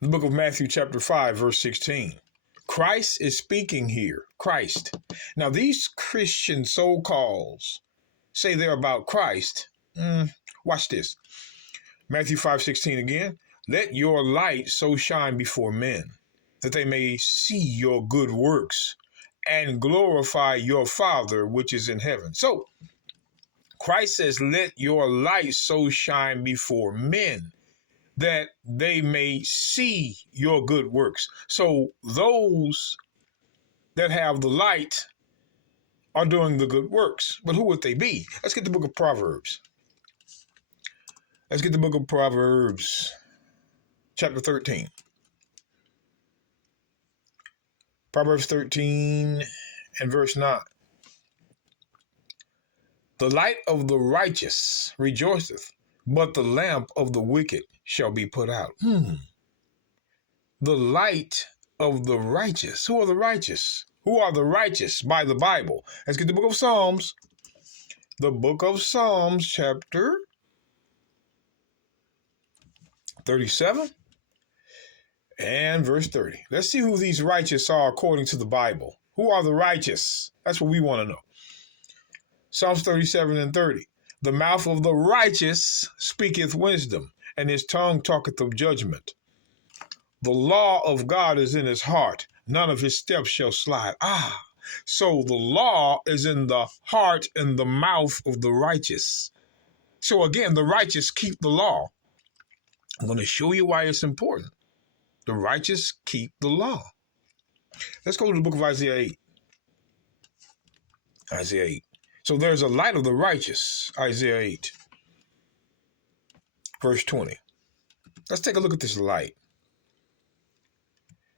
The book of Matthew chapter 5, verse 16. Christ is speaking here. Christ. Now, these Christian so-calls say they're about Christ. Watch this. Matthew 5:16 again. Let your light so shine before men that they may see your good works and glorify your Father which is in heaven. So Christ says, let your light so shine before men that they may see your good works. So those that have the light are doing the good works. But who would they be? Let's get the book of Proverbs. Let's get the book of Proverbs, chapter 13. Proverbs 13 and verse 9. The light of the righteous rejoiceth, but the lamp of the wicked shall be put out. The light of the righteous. Who are the righteous? Who are the righteous by the Bible? Let's get the book of Psalms. The book of Psalms, chapter 37 and verse 30. Let's see who these righteous are according to the Bible. Who are the righteous? That's what we want to know. Psalms 37 and 30. The mouth of the righteous speaketh wisdom, and his tongue talketh of judgment. The law of God is in his heart. None of his steps shall slide. So the law is in the heart and the mouth of the righteous. So again, the righteous keep the law. I'm going to show you why it's important. The righteous keep the law. Let's go to the book of Isaiah 8. Isaiah 8. So there's a light of the righteous, Isaiah 8, verse 20. Let's take a look at this light.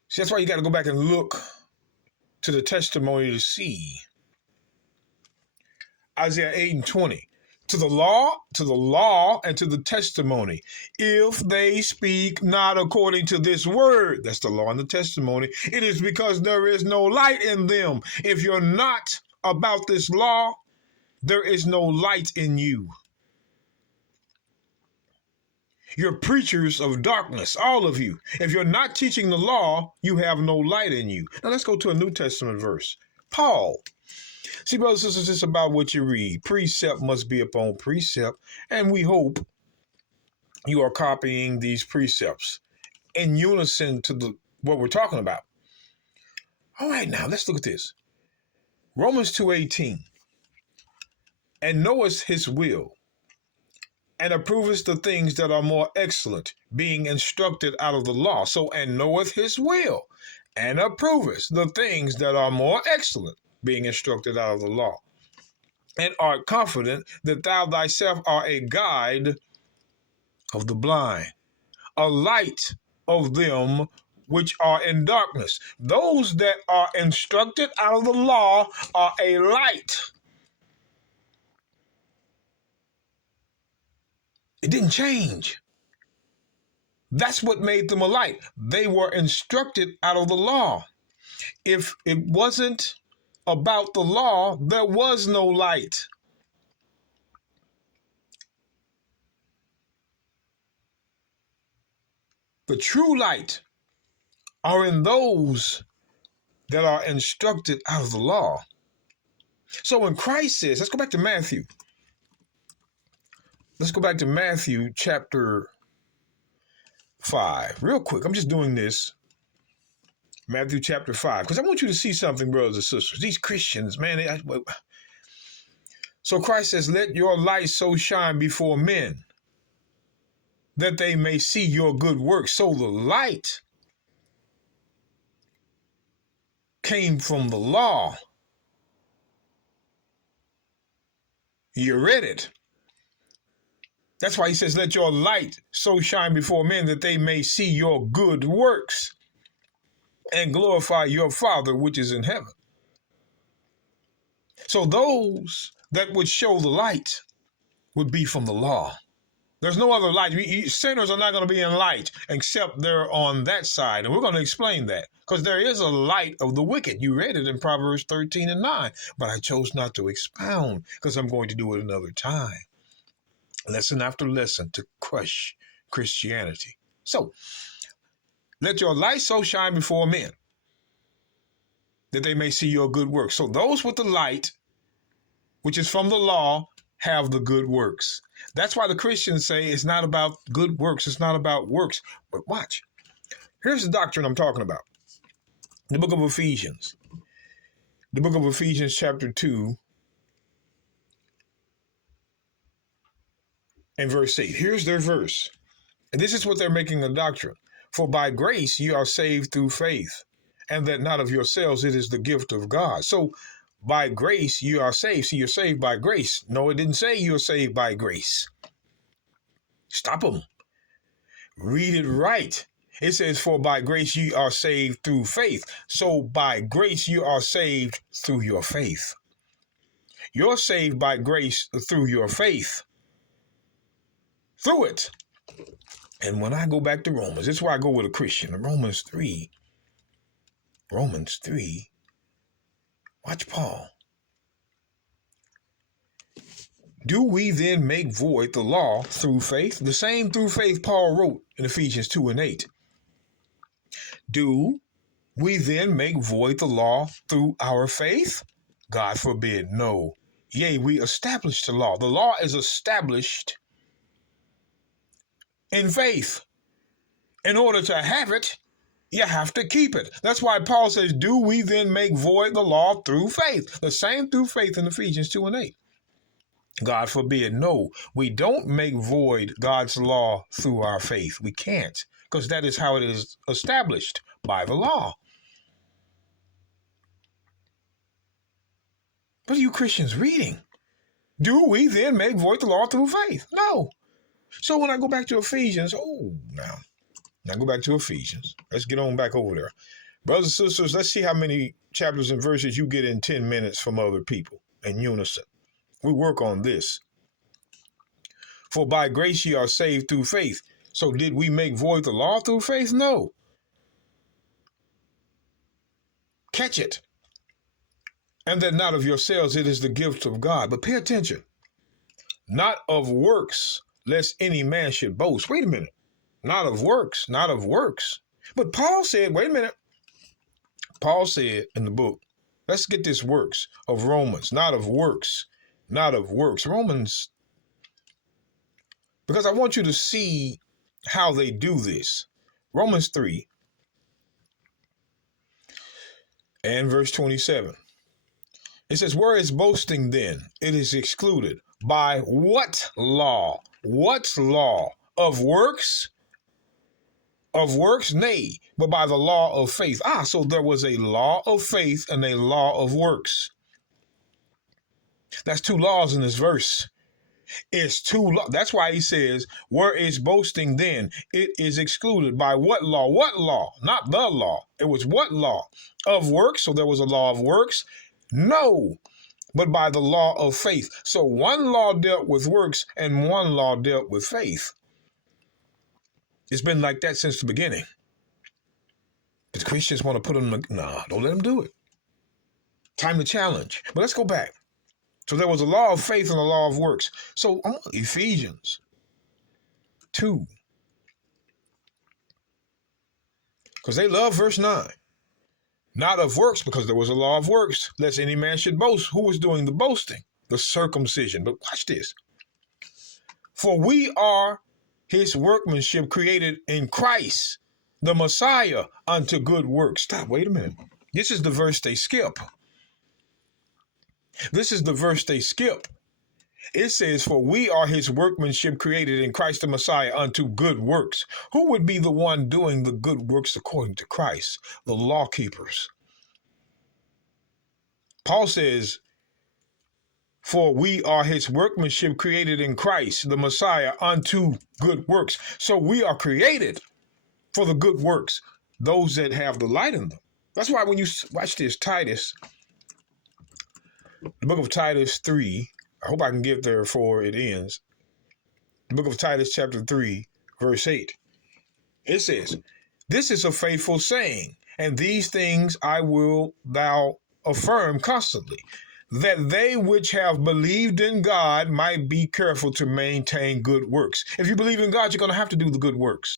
See, that's why you got to go back and look to the testimony to see. Isaiah 8 and 20. To the law, and to the testimony. If they speak not according to this word, that's the law and the testimony, it is because there is no light in them. If you're not about this law, there is no light in you. You're preachers of darkness, all of you. If you're not teaching the law, you have no light in you. Now let's go to a New Testament verse. Paul. See, brothers and sisters, it's about what you read. Precept must be upon precept, and we hope you are copying these precepts in unison to what we're talking about. All right, now let's look at this. Romans 2:18. And knowest his will, and approvest the things that are more excellent, being instructed out of the law. So, and knoweth his will, and approvest the things that are more excellent, being instructed out of the law. And art confident that thou thyself art a guide of the blind, a light of them which are in darkness. Those that are instructed out of the law are a light. It didn't change. That's what made them a light. They were instructed out of the law. If it wasn't about the law, there was no light. The true light are in those that are instructed out of the law. So when Christ says, let's go back to Matthew. Let's go back to Matthew chapter 5. Real quick, I'm just doing this. Matthew chapter 5, because I want you to see something, brothers and sisters. These Christians, man. So Christ says, let your light so shine before men that they may see your good works. So the light came from the law. You read it. That's why he says, let your light so shine before men that they may see your good works and glorify your Father which is in heaven. So those that would show the light would be from the law. There's no other light. Sinners are not going to be in light except they're on that side. And we're going to explain that because there is a light of the wicked. You read it in Proverbs 13 and 9, but I chose not to expound because I'm going to do it another time. Lesson after lesson to crush Christianity. So Let your light so shine before men that they may see your good works. So those with the light, which is from the law, have the good works. That's why the Christians say it's not about good works. It's not about works. But watch. Here's the doctrine I'm talking about. The book of Ephesians. The book of Ephesians chapter 2 and verse 8. Here's their verse. And this is what they're making a doctrine. For by grace you are saved through faith, and that not of yourselves, it is the gift of God. So by grace you are saved. See, you're saved by grace. No, it didn't say you're saved by grace. Stop them. Read it right. It says, for by grace you are saved through faith. So by grace you are saved through your faith. You're saved by grace through your faith. Through it. And when I go back to Romans, this is why I go with a Christian. Romans 3. Watch Paul. Do we then make void the law through faith? The same through faith Paul wrote in Ephesians 2 and 8. Do we then make void the law through our faith? God forbid. No. Yea, we establish the law. The law is established in faith. In order to have it, you have to keep it. That's why Paul says, do we then make void the law through faith? The same through faith in Ephesians 2 and 8. God forbid. No, we don't make void God's law through our faith. We can't, because that is how it is established, by the law. What are you Christians reading? Do we then make void the law through faith? No. So when I go back to Ephesians, now go back to Ephesians. Let's get on back over there. Brothers and sisters, let's see how many chapters and verses you get in 10 minutes from other people in unison. We work on this. For by grace ye are saved through faith. So did we make void the law through faith? No. Catch it. And that not of yourselves, it is the gift of God. But pay attention. Not of works, lest any man should boast. Wait a minute. Not of works, not of works. But Paul said, wait a minute. Paul said in the book, let's get this works of Romans, not of works, not of works. Romans, because I want you to see how they do this. Romans 3 and verse 27. It says, where is boasting then? It is excluded. By what law? What law? Of works? Of works? Nay, but by the law of faith. So there was a law of faith and a law of works. That's two laws in this verse. It's two laws. That's why he says, where is boasting then? It is excluded. By what law? What law? Not the law. It was what law? Of works. So there was a law of works. No, but by the law of faith. So one law dealt with works and one law dealt with faith. It's been like that since the beginning. The Christians want to put them, don't let them do it. Time to challenge. But let's go back. So there was a law of faith and a law of works. So Ephesians 2. Because they love verse 9. Not of works, because there was a law of works, lest any man should boast. Who was doing the boasting? The circumcision. But watch this. For we are his workmanship created in Christ, the Messiah, unto good works. Stop, wait a minute. This is the verse they skip. This is the verse they skip. It says, for we are his workmanship created in Christ the Messiah unto good works. Who would be the one doing the good works according to Christ? The law keepers. Paul says, for we are his workmanship created in Christ the Messiah unto good works. So we are created for the good works, those that have the light in them. That's why when you watch this, Titus, the book of Titus 3, I hope I can get there before it ends. The book of Titus chapter 3, verse 8. It says, this is a faithful saying, and these things I will thou affirm constantly, that they which have believed in God might be careful to maintain good works. If you believe in God, you're going to have to do the good works.